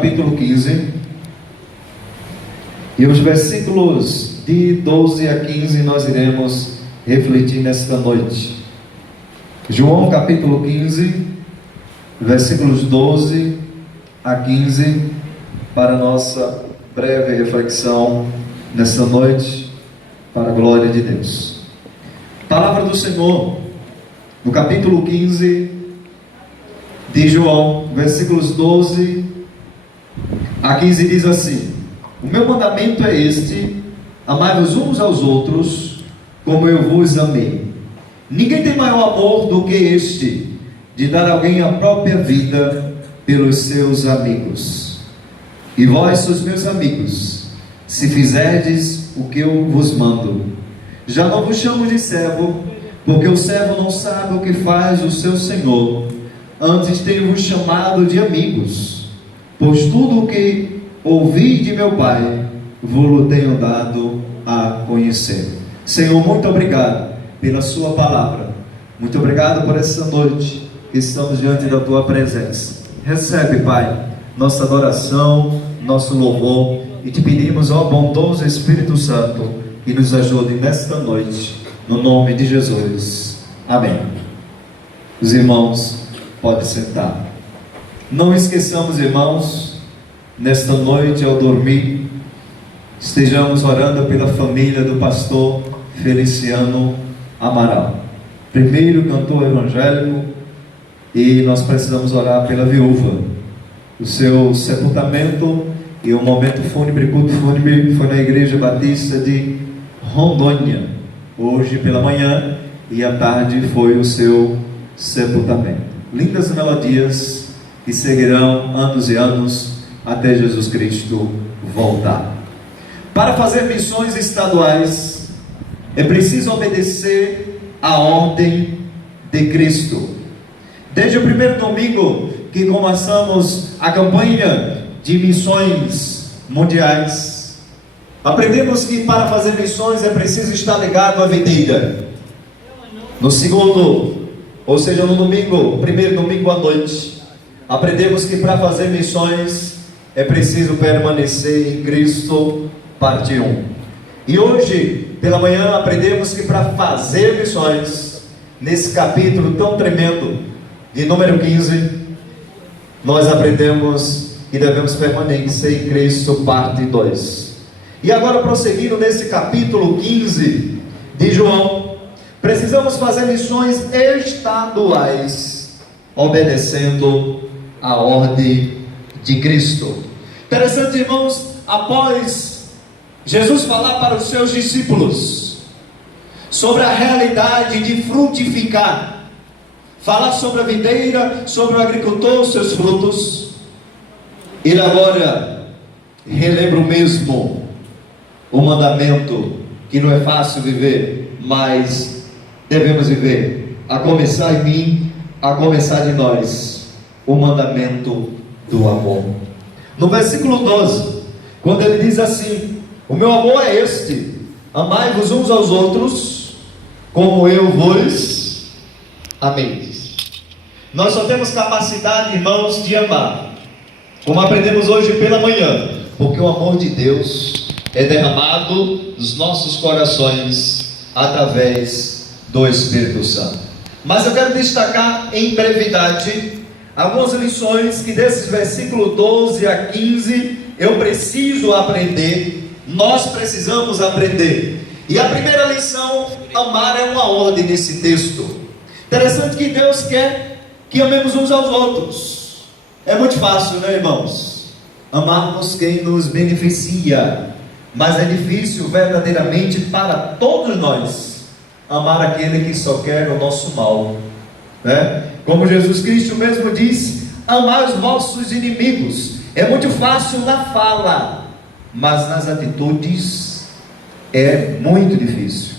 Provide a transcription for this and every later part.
capítulo 15, e os versículos de 12 a 15 nós iremos refletir nesta noite. João capítulo 15, versículos 12 a 15, para nossa breve reflexão nesta noite, para a glória de Deus. Palavra do Senhor, no capítulo 15 de João, versículos 12 a 15, diz assim: o meu mandamento é este: amai-vos uns aos outros, como eu vos amei. Ninguém tem maior amor do que este, de dar a alguém a própria vida pelos seus amigos. E vós sois meus amigos, se fizerdes o que eu vos mando. Já não vos chamo de servo, porque o servo não sabe o que faz o seu senhor. Antes tenho-vos chamado de amigos, pois tudo o que ouvi de meu Pai vos tenho dado a conhecer. Senhor, muito obrigado pela sua palavra. Muito obrigado por essa noite que estamos diante da tua presença. Recebe, Pai, nossa adoração, nosso louvor, e te pedimos, ó bondoso Espírito Santo, que nos ajude nesta noite, no nome de Jesus. Amém. Os irmãos podem sentar. Não esqueçamos, irmãos, nesta noite ao dormir, estejamos orando pela família do pastor Feliciano Amaral, primeiro cantor evangélico, e nós precisamos orar pela viúva. O seu sepultamento e o momento fúnebre, culto fúnebre, foi na Igreja Batista de Rondônia, hoje pela manhã, e à tarde foi o seu sepultamento. Lindas melodias que seguirão anos e anos até Jesus Cristo voltar. Para fazer missões estaduais é preciso obedecer à ordem de Cristo. Desde o primeiro domingo que começamos a campanha de missões mundiais, aprendemos que para fazer missões é preciso estar ligado à videira. No segundo, ou seja, no domingo, primeiro domingo à noite, aprendemos que para fazer missões é preciso permanecer em Cristo, parte 1. E hoje, pela manhã, aprendemos que para fazer missões, nesse capítulo tão tremendo, de número 15, nós aprendemos que devemos permanecer em Cristo, parte 2. E agora, prosseguindo nesse capítulo 15 de João, precisamos fazer missões estaduais, obedecendo a ordem de Cristo. Interessante, irmãos, após Jesus falar para os seus discípulos sobre a realidade de frutificar, falar sobre a videira, sobre o agricultor, seus frutos, ele agora relembra o mesmo, o mandamento, que não é fácil viver, mas devemos viver, a começar em mim, a começar de nós, o mandamento do amor. No versículo 12, quando ele diz assim: o meu amor é este, amai-vos uns aos outros, como eu vos amei. Nós só temos capacidade, irmãos, de amar, como aprendemos hoje pela manhã, porque o amor de Deus é derramado nos nossos corações através do Espírito Santo. Mas eu quero destacar em brevidade algumas lições que desses versículos 12 a 15 eu preciso aprender, nós precisamos aprender. E a primeira lição: amar é uma ordem nesse texto. Interessante que Deus quer que amemos uns aos outros. É muito fácil, né, irmãos? Amarmos quem nos beneficia, mas é difícil verdadeiramente para todos nós amar aquele que só quer o nosso mal, né? Como Jesus Cristo mesmo disse: amar os vossos inimigos. É muito fácil na fala, mas nas atitudes é muito difícil.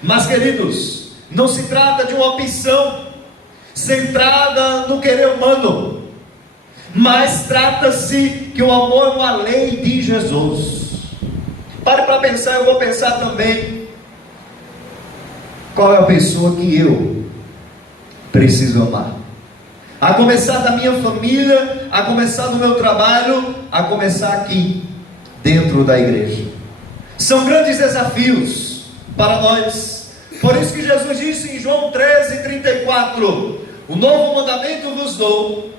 Mas, queridos, não se trata de uma opção centrada no querer humano, mas trata-se que o amor é uma lei de Jesus. Pare para pensar, eu vou pensar também, qual é a pessoa que eu preciso amar? a começar da minha família, a começar do meu trabalho, a começar aqui, dentro da igreja. São grandes desafios para nós. Por isso que Jesus disse em João 13:34: o novo mandamento vos dou,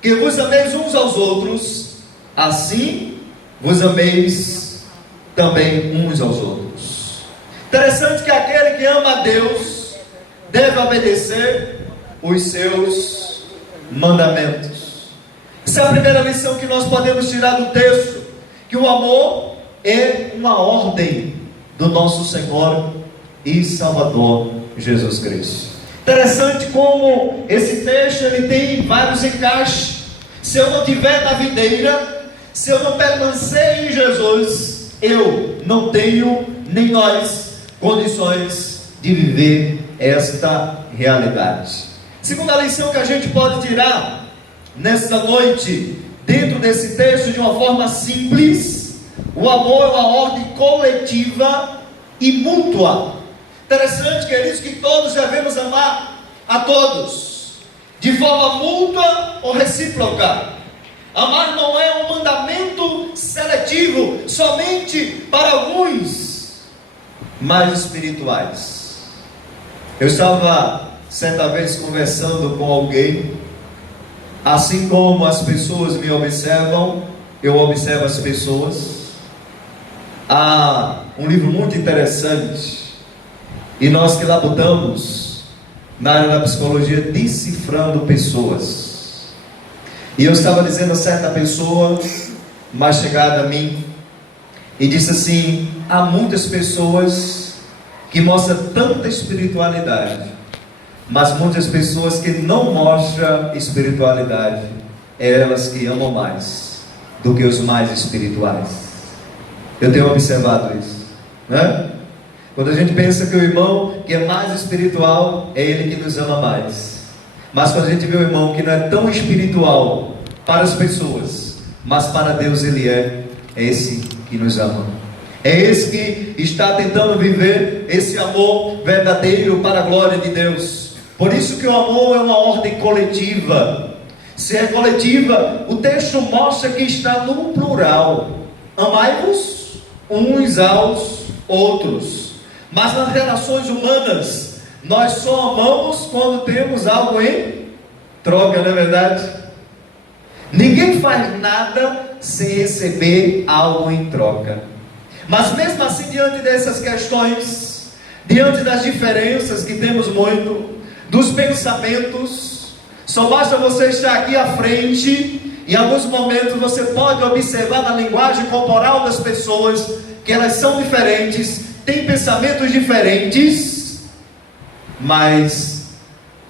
que vos ameis uns aos outros, assim vos ameis também uns aos outros. Interessante que aquele que ama a Deus deve obedecer os seus mandamentos. Essa é a primeira lição que nós podemos tirar do texto, que o amor é uma ordem do nosso Senhor e Salvador Jesus Cristo. Interessante como esse texto ele tem vários encaixes. Se eu não estiver na videira, se eu não permanecer em Jesus, eu não tenho, nem nós, condições de viver esta realidade. Segunda lição que a gente pode tirar nesta noite, dentro desse texto, de uma forma simples: o amor é uma ordem coletiva e mútua. Interessante, queridos, que todos devemos amar a todos, de forma mútua ou recíproca. Amar não é um mandamento seletivo, somente para alguns mais espirituais. Eu estava certa vez conversando com alguém, assim como as pessoas me observam, eu observo as pessoas. Há um livro muito interessante, e nós que labutamos na área da psicologia, decifrando pessoas. E eu estava dizendo a certa pessoa, mais chegada a mim, e disse assim: há muitas pessoas que mostram tanta espiritualidade, mas muitas pessoas que não mostram espiritualidade, é elas que amam mais do que os mais espirituais. Eu tenho observado isso, né? Quando a gente pensa que o irmão que é mais espiritual, é ele que nos ama mais. Mas quando a gente vê o irmão que não é tão espiritual para as pessoas, mas para Deus ele é esse que nos ama. É esse que está tentando viver esse amor verdadeiro para a glória de Deus. Por isso que o amor é uma ordem coletiva. Se é coletiva, o texto mostra que está no plural: amai-vos uns aos outros. Mas nas relações humanas, nós só amamos quando temos algo em troca, não é verdade? Ninguém faz nada sem receber algo em troca. Mas mesmo assim, diante dessas questões, diante das diferenças que temos muito, dos pensamentos, só basta você estar aqui à frente, e em alguns momentos você pode observar na linguagem corporal das pessoas que elas são diferentes, têm pensamentos diferentes, mas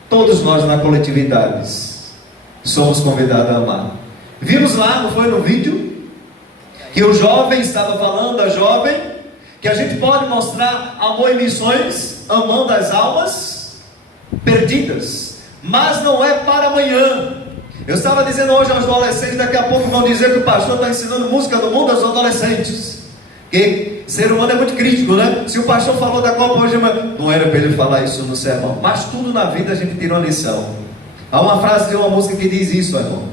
todos nós na coletividade somos convidados a amar. Vimos lá, não foi no vídeo, que o jovem estava falando, a jovem, que a gente pode mostrar amor e missões, amando as almas perdidas, mas não é para amanhã. Eu estava dizendo hoje aos adolescentes, daqui a pouco vão dizer que o pastor está ensinando música do mundo aos adolescentes, que ser humano é muito crítico, né? Se o pastor falou da Copa hoje, não era para ele falar isso no sermão. Mas tudo na vida a gente tira uma lição. Há uma frase de uma música que diz isso, irmão: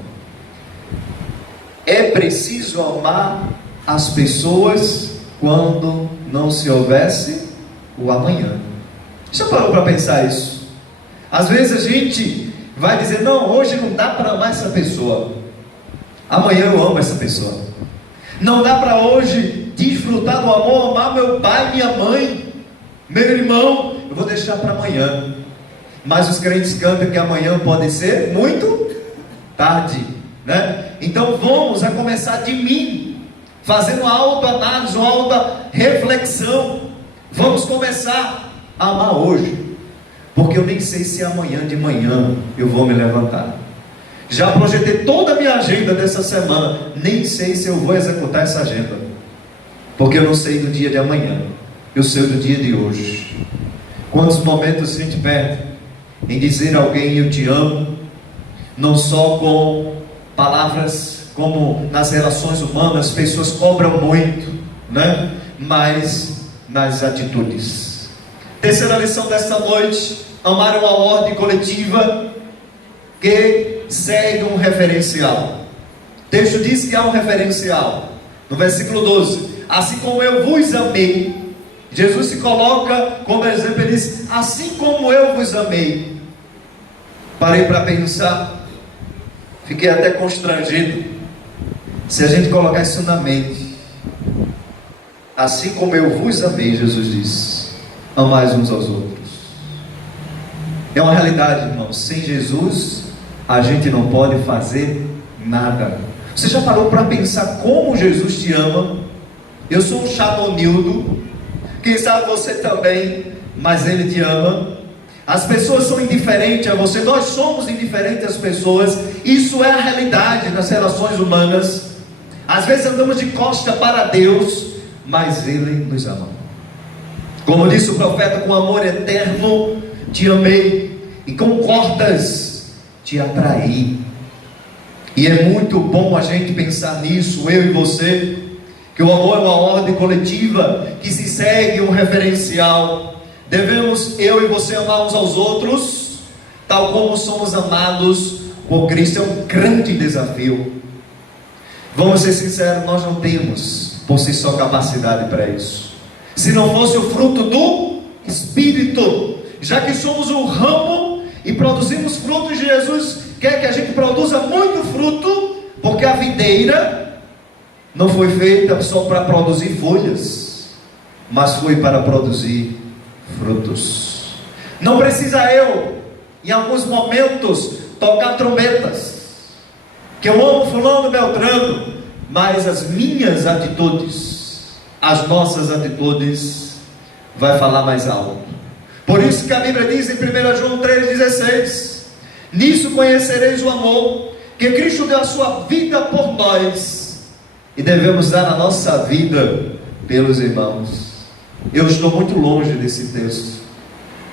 é preciso amar as pessoas quando não se houvesse o amanhã. Já parou para pensar isso? Às vezes a gente vai dizer: não, hoje não dá para amar essa pessoa, amanhã eu amo essa pessoa. Não dá para hoje desfrutar do amor, amar meu pai, minha mãe, meu irmão, eu vou deixar para amanhã. Mas os crentes cantam que amanhã pode ser muito tarde, né? Então vamos a começar de mim, fazendo uma autoanálise, uma auto-reflexão. Vamos começar a amar hoje, porque eu nem sei se amanhã de manhã eu vou me levantar. Já projetei toda a minha agenda dessa semana, nem sei se eu vou executar essa agenda, porque eu não sei do dia de amanhã, eu sei do dia de hoje. Quantos momentos a gente perde em dizer a alguém eu te amo, não só com palavras, como nas relações humanas, as pessoas cobram muito, né? Mas nas atitudes. Terceira lição desta noite: amar é uma ordem coletiva que segue um referencial. O texto diz que há um referencial. No versículo 12: assim como eu vos amei. Jesus se coloca como exemplo, ele diz: assim como eu vos amei. Parei para pensar, fiquei até constrangido. Se a gente colocar isso na mente, assim como eu vos amei, Jesus diz, amais uns aos outros. É uma realidade, irmãos. Sem Jesus a gente não pode fazer nada. Você já parou para pensar como Jesus te ama? Eu sou um chatonildo, quem sabe você também, mas Ele te ama. As pessoas são indiferentes a você, nós somos indiferentes às pessoas. Isso é a realidade nas relações humanas. Às vezes andamos de costa para Deus, mas Ele nos ama. Como disse o profeta, com amor eterno te amei, e com cordas te atraí. E é muito bom a gente pensar nisso, eu e você, que o amor é uma ordem coletiva, que se segue um referencial. Devemos, eu e você, amar uns aos outros, tal como somos amados por Cristo. É um grande desafio. Vamos ser sinceros, nós não temos por si só capacidade para isso. Se não fosse o fruto do Espírito, já que somos um ramo e produzimos frutos, Jesus quer que a gente produza muito fruto, porque a videira não foi feita só para produzir folhas, mas foi para produzir frutos. Não precisa eu, em alguns momentos, tocar trombetas, que eu amo fulano Beltrano, mas as minhas atitudes, as nossas atitudes, vai falar mais alto. Por isso que a Bíblia diz em 1 João 3,16: nisso conhecereis o amor, que Cristo deu a sua vida por nós, e devemos dar a nossa vida pelos irmãos. Eu estou muito longe desse texto.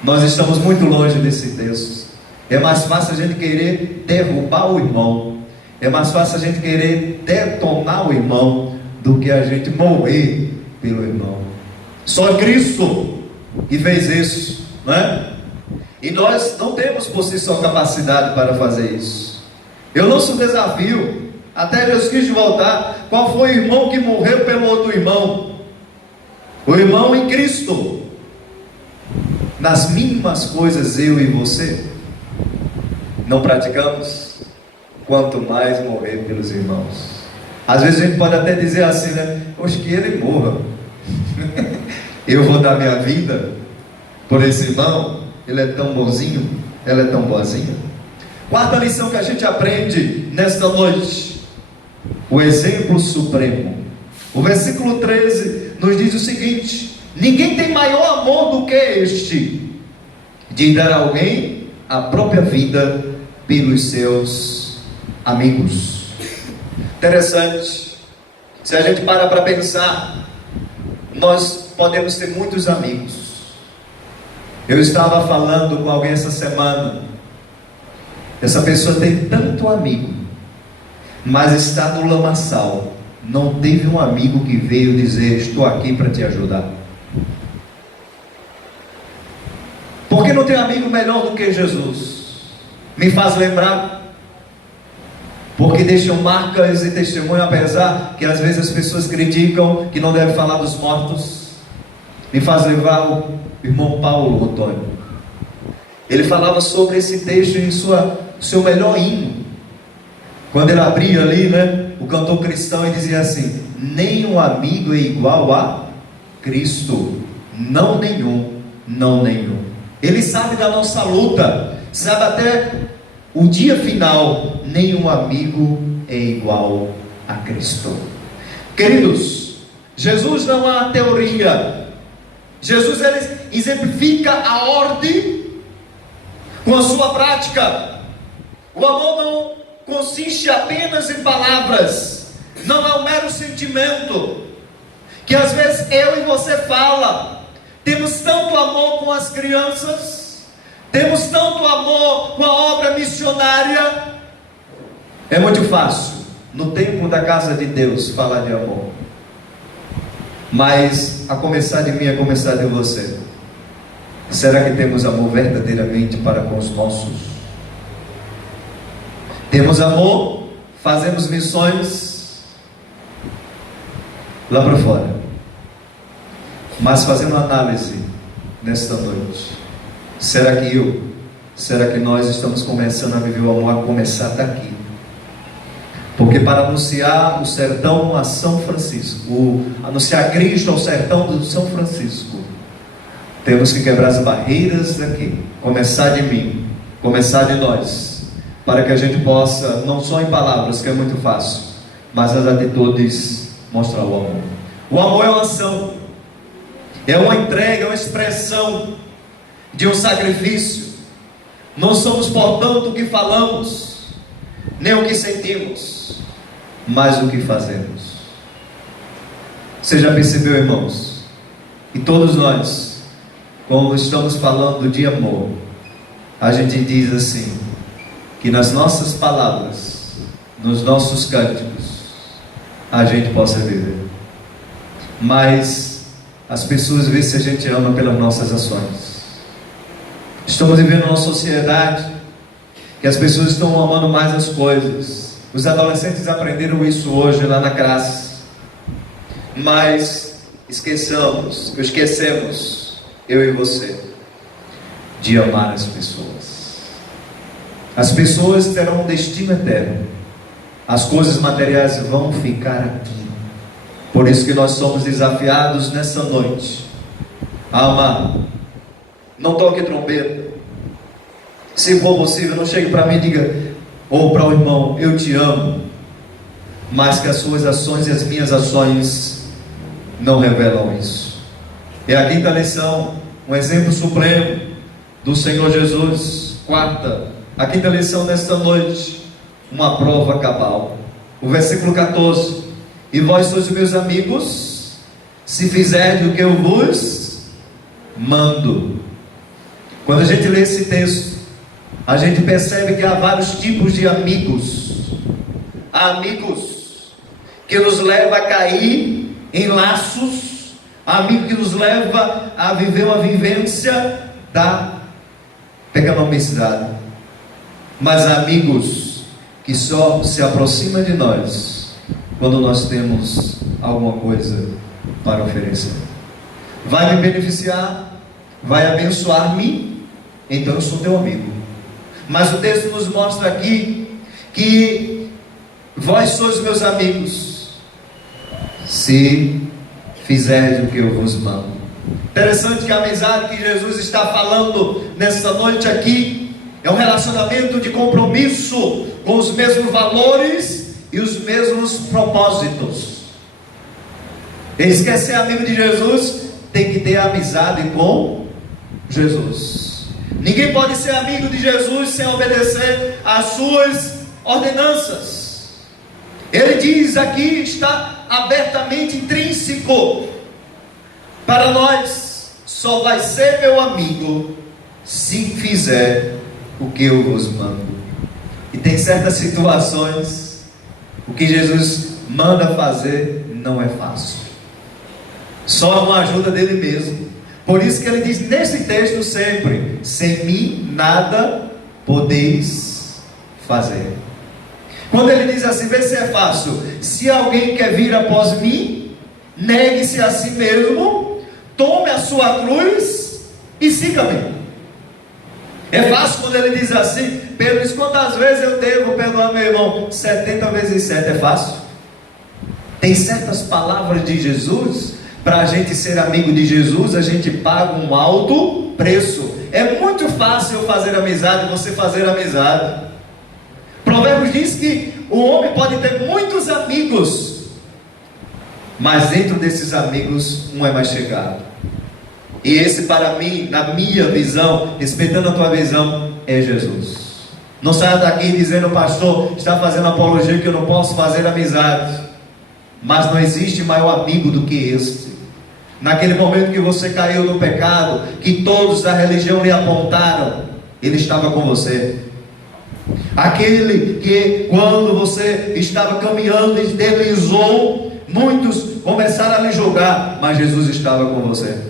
Nós estamos muito longe desse texto. É mais fácil a gente querer derrubar o irmão, é mais fácil a gente querer detonar o irmão, do que a gente morrer pelo irmão. Só Cristo que fez isso, não é? E nós não temos por si só capacidade para fazer isso. Eu lanço um desafio, até Jesus Cristo voltar: qual foi o irmão que morreu pelo outro irmão? O irmão em Cristo. Nas mínimas coisas eu e você não praticamos, quanto mais morrer pelos irmãos. Às vezes a gente pode até dizer assim, né? Poxa, que ele morra. Eu vou dar minha vida por esse irmão, ele é tão bonzinho, ela é tão boazinha. Quarta lição que a gente aprende nesta noite: o exemplo supremo. O versículo 13 nos diz o seguinte: ninguém tem maior amor do que este, de dar a alguém a própria vida pelos seus amigos. Interessante. Se a gente para pensar, nós podemos ter muitos amigos. Eu estava falando com alguém essa semana. Essa pessoa tem tanto amigo, mas está no lamaçal. Não teve um amigo que veio dizer: estou aqui para te ajudar. Porque não tem amigo melhor do que Jesus. Me faz lembrar, porque deixam marcas e testemunho, apesar que às vezes as pessoas criticam que não deve falar dos mortos. Me faz lembrar o irmão Paulo Antônio. Ele falava sobre esse texto em seu melhor hino, quando ele abria ali, né, o cantor cristão, e dizia assim: nenhum amigo é igual a Cristo, não nenhum, não nenhum. Ele sabe da nossa luta, sabe até o dia final. Nenhum amigo é igual a Cristo. Queridos, Jesus não é uma teoria. Jesus, ele exemplifica a ordem com a sua prática. O amor não consiste apenas em palavras, não é um mero sentimento, que às vezes eu e você fala. Temos tanto amor com as crianças, temos tanto amor com a obra missionária. É muito fácil, no tempo da casa de Deus, falar de amor, mas a começar de mim, a começar de você, será que temos amor verdadeiramente para com os nossos? Temos amor, fazemos missões lá para fora. Mas fazendo uma análise nesta noite, será que nós estamos começando a viver o amor a começar daqui? Porque para anunciar o sertão a São Francisco, anunciar Cristo ao sertão do São Francisco, temos que quebrar as barreiras daqui, começar de mim, começar de nós, para que a gente possa, não só em palavras, que é muito fácil, mas as atitudes, mostrar o amor. O amor é uma ação, é uma entrega, é uma expressão de um sacrifício. Não somos, portanto, o que falamos, nem o que sentimos, mas o que fazemos. Você já percebeu, irmãos? E todos nós, quando estamos falando de amor, a gente diz assim, que nas nossas palavras, nos nossos cânticos, a gente possa viver. Mas as pessoas veem se a gente ama pelas nossas ações. Estamos vivendo uma sociedade que as pessoas estão amando mais as coisas. Os adolescentes aprenderam isso hoje lá na classe. Mas esquecemos, eu e você, de amar as pessoas. As pessoas terão um destino eterno. As coisas materiais vão ficar aqui. Por isso que nós somos desafiados nessa noite a amar. Não toque trombeta. Se for possível, não chegue para mim e diga, ou para o irmão, eu te amo, mas que as suas ações e as minhas ações não revelam isso. É a quinta lição, um exemplo supremo do Senhor Jesus. A quinta lição desta noite, uma prova cabal. O versículo 14: e vós sois meus amigos, se fizerdes o que eu vos mando. Quando a gente lê esse texto, a gente percebe que há vários tipos de amigos. Há amigos que nos levam a cair em laços, há amigo que nos leva a viver uma vivência da pecaminosidade. Mas há amigos que só se aproximam de nós quando nós temos alguma coisa para oferecer. Vai me beneficiar, vai abençoar-me, então eu sou teu amigo. Mas o texto nos mostra aqui que vós sois meus amigos, se fizerdes o que eu vos mando. Interessante que a amizade que Jesus está falando nessa noite aqui é um relacionamento de compromisso com os mesmos valores e os mesmos propósitos. Eles querem ser amigo de Jesus, tem que ter amizade com Jesus. Ninguém pode ser amigo de Jesus sem obedecer às suas ordenanças. Ele diz aqui, está abertamente intrínseco para nós: só vai ser meu amigo se fizer o que eu vos mando. E tem certas situações, o que Jesus manda fazer não é fácil, só com a ajuda dele mesmo. Por isso que ele diz nesse texto sempre: sem mim nada podeis fazer. Quando ele diz assim, vê se é fácil: se alguém quer vir após mim, negue-se a si mesmo, tome a sua cruz e siga-me. É fácil quando ele diz assim: Pedro diz, quantas vezes eu devo perdoar meu irmão? 70 vezes 7, é fácil? Tem certas palavras de Jesus, para a gente ser amigo de Jesus, a gente paga um alto preço. É muito fácil eu fazer amizade, você fazer amizade. Provérbios diz que o homem pode ter muitos amigos, mas dentro desses amigos, um é mais chegado. E esse, para mim, na minha visão, respeitando a tua visão, é Jesus. Não saia daqui dizendo: pastor, está fazendo apologia que eu não posso fazer amizade. Mas não existe maior amigo do que este. Naquele momento que você caiu no pecado, que todos da religião lhe apontaram, ele estava com você. Aquele que, quando você estava caminhando e deslizou, muitos começaram a lhe julgar, mas Jesus estava com você.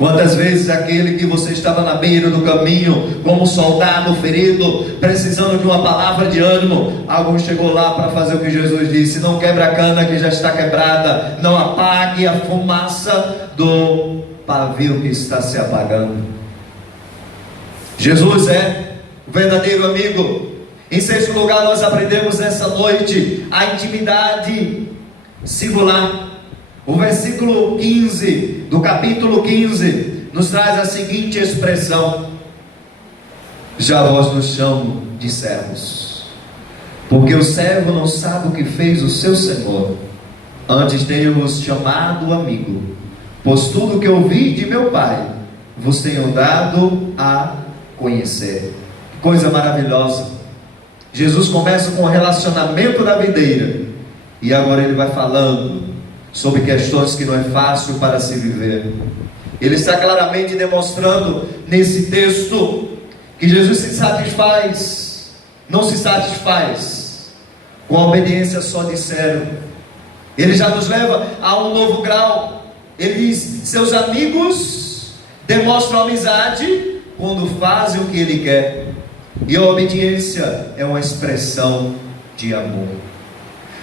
Quantas vezes aquele que você estava na beira do caminho, como soldado ferido, precisando de uma palavra de ânimo, alguém chegou lá para fazer o que Jesus disse: não quebra a cana que já está quebrada, não apague a fumaça do pavio que está se apagando. Jesus é o verdadeiro amigo. Em sexto lugar, nós aprendemos nessa noite a intimidade singular. O versículo 15 do capítulo 15 nos traz a seguinte expressão: já vós nos chamam de servos, porque o servo não sabe o que fez o seu senhor. Antes tenho-vos chamado amigo, pois tudo o que ouvi de meu Pai vos tenho dado a conhecer. Coisa maravilhosa. Jesus começa com o relacionamento da videira, e agora ele vai falando sobre questões que não é fácil para se viver. Ele está claramente demonstrando nesse texto que Jesus não se satisfaz com a obediência só de servo. Ele já nos leva a um novo grau. Ele diz: seus amigos demonstram amizade quando fazem o que ele quer, e a obediência é uma expressão de amor.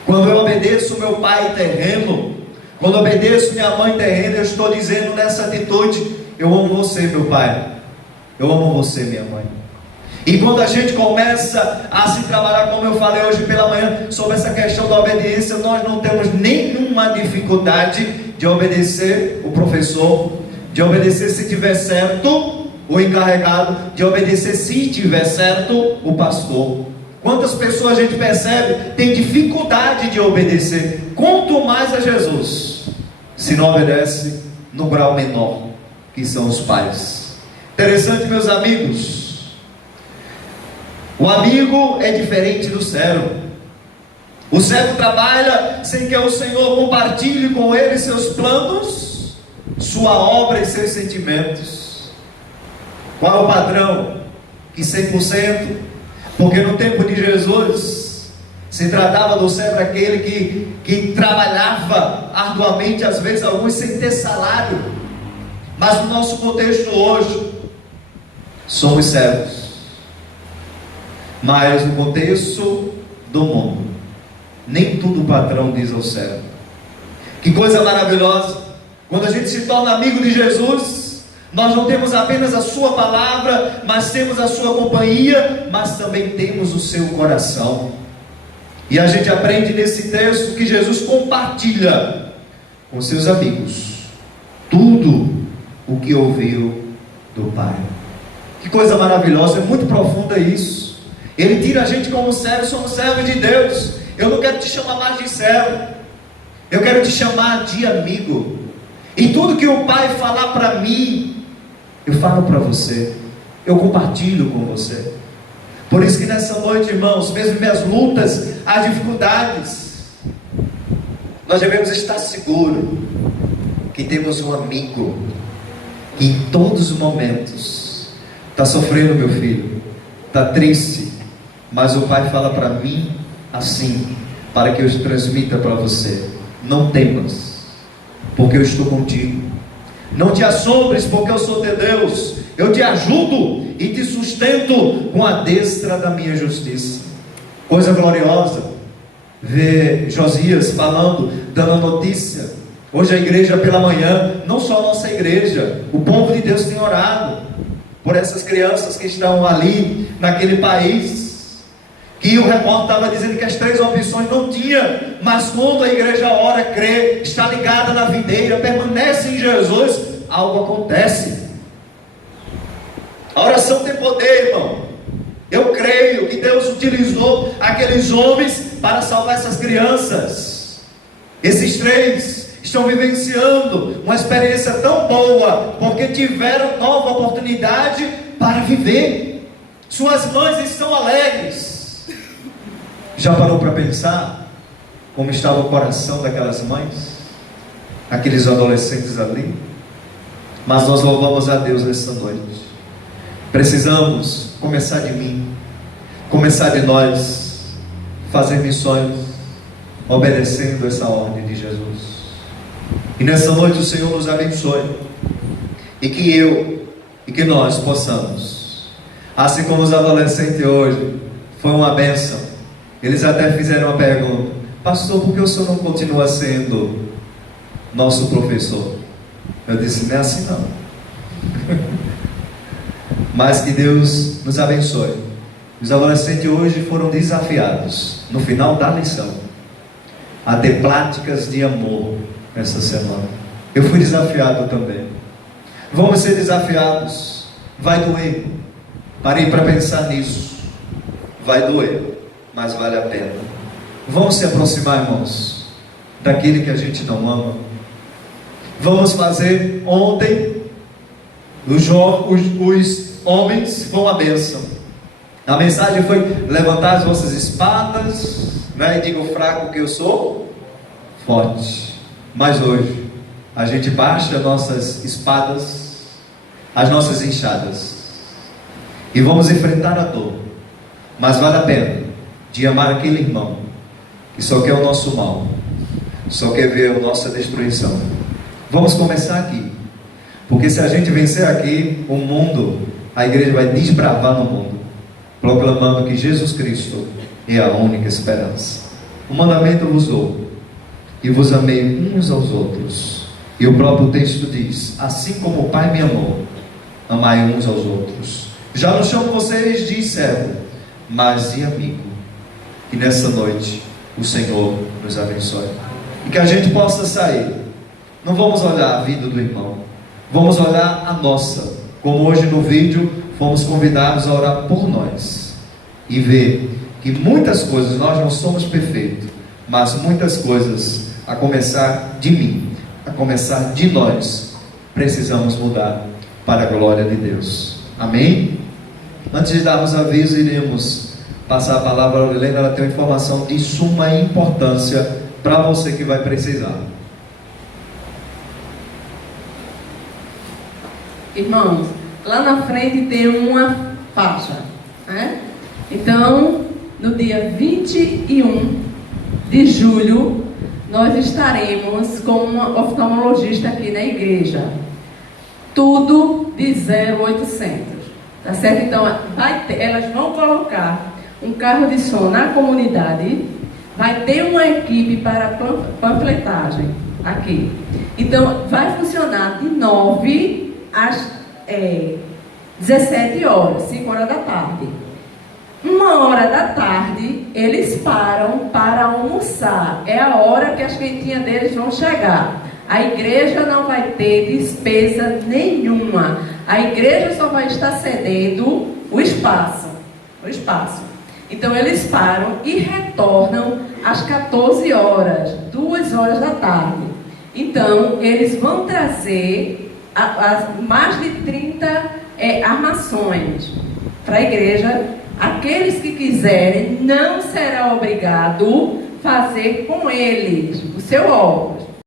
Quando eu obedeço meu pai terreno, quando eu obedeço minha mãe terrena, eu estou dizendo nessa atitude: eu amo você, meu pai, eu amo você, minha mãe. E quando a gente começa a se trabalhar, como eu falei hoje pela manhã, sobre essa questão da obediência, nós não temos nenhuma dificuldade de obedecer o professor, de obedecer se tiver certo o encarregado, de obedecer se tiver certo o pastor. Quantas pessoas a gente percebe tem dificuldade de obedecer, quanto mais a Jesus, se não obedece no grau menor, que são os pais. Interessante, meus amigos, o amigo é diferente do servo. O servo trabalha sem que o Senhor compartilhe com ele seus planos, sua obra e seus sentimentos. Qual é o padrão? Que 100%, porque no tempo de Jesus se tratava do servo aquele que trabalhava arduamente, às vezes alguns sem ter salário. Mas no nosso contexto hoje, somos servos. Mas no contexto do mundo, nem tudo o patrão diz ao servo. Que coisa maravilhosa! Quando a gente se torna amigo de Jesus, nós não temos apenas a sua palavra, mas temos a sua companhia, mas também temos o seu coração. E a gente aprende nesse texto que Jesus compartilha com seus amigos tudo o que ouviu do Pai. Que coisa maravilhosa, é muito profunda isso. Ele tira a gente como servo, somos servos de Deus. Eu não quero te chamar mais de servo, eu quero te chamar de amigo. E tudo que o Pai falar para mim, eu falo para você, eu compartilho com você. Por isso que nessa noite, irmãos, mesmo em minhas lutas, as dificuldades, nós devemos estar seguros que temos um amigo que em todos os momentos está sofrendo, meu filho, está triste, mas o Pai fala para mim assim, para que eu transmita para você: não temas, porque eu estou contigo. Não te assombres, porque eu sou teu Deus. Eu te ajudo e te sustento com a destra da minha justiça. Coisa gloriosa ver Josias falando, dando a notícia. Hoje a igreja pela manhã, não só a nossa igreja, o povo de Deus tem orado por essas crianças que estão ali naquele país, que o repórter estava dizendo que as 3 opções não tinha, mas quando a igreja ora, crê, está ligada na videira, permanece em Jesus, algo acontece. A oração tem poder, irmão. Eu creio que Deus utilizou aqueles homens para salvar essas crianças. Esses 3 estão vivenciando uma experiência tão boa, porque tiveram nova oportunidade para viver. Suas mães estão alegres. Já parou para pensar como estava o coração daquelas mães, aqueles adolescentes ali? Mas nós louvamos a Deus nessa noite. Precisamos começar de mim, começar de nós, fazer missões, obedecendo essa ordem de Jesus. E nessa noite o Senhor nos abençoe, E que nós possamos, assim como os adolescentes hoje, foi uma bênção. Eles até fizeram uma pergunta: pastor, por que o senhor não continua sendo nosso professor? Eu disse: não é assim não. Mas que Deus nos abençoe. Os adolescentes hoje foram desafiados, no final da lição, a ter práticas de amor essa semana. Eu fui desafiado também. Vamos ser desafiados. Vai doer. Parei para pensar nisso. Vai doer, mas vale a pena. Vamos se aproximar, irmãos, daquele que a gente não ama. Vamos fazer. Ontem os homens foi uma bênção. A mensagem foi: levantar as vossas espadas, né? E digo fraco que eu sou forte. Mas hoje a gente baixa nossas espadas, as nossas enxadas, e vamos enfrentar a dor. Mas vale a pena de amar aquele irmão que só quer o nosso mal, só quer ver a nossa destruição. Vamos começar aqui, porque se a gente vencer aqui, o mundo, a igreja vai desbravar no mundo, proclamando que Jesus Cristo é a única esperança. O mandamento vos dou, e vos amei uns aos outros. E o próprio texto diz: assim como o Pai me amou, amai uns aos outros. Já não chamo vocês de servo, mas de amigo. Que nessa noite o Senhor nos abençoe, e que a gente possa sair. Não vamos olhar a vida do irmão, vamos olhar a nossa. Como hoje no vídeo fomos convidados a orar por nós, e ver que muitas coisas, nós não somos perfeitos, mas muitas coisas, a começar de mim, a começar de nós, precisamos mudar para a glória de Deus. Amém? Antes de darmos aviso, iremos passar a palavra a Helena. Ela tem uma informação de suma importância para você que vai precisar. Irmãos, lá na frente tem uma faixa, né? Então, no dia 21 de julho, nós estaremos com uma oftalmologista aqui na igreja. Tudo de 0800, tá certo? Então, elas vão colocar um carro de som na comunidade, vai ter uma equipe para panfletagem aqui. Então, vai funcionar de 9 às 17 horas, 5 horas da tarde. 1h da tarde, eles param para almoçar. É a hora que as quentinhas deles vão chegar. A igreja não vai ter despesa nenhuma. A igreja só vai estar cedendo o espaço. Então eles param e retornam às 14 horas, 2 horas da tarde. Então eles vão trazer mais de 30 armações para a igreja. Aqueles que quiserem, não será obrigado fazer com eles o seu óculos.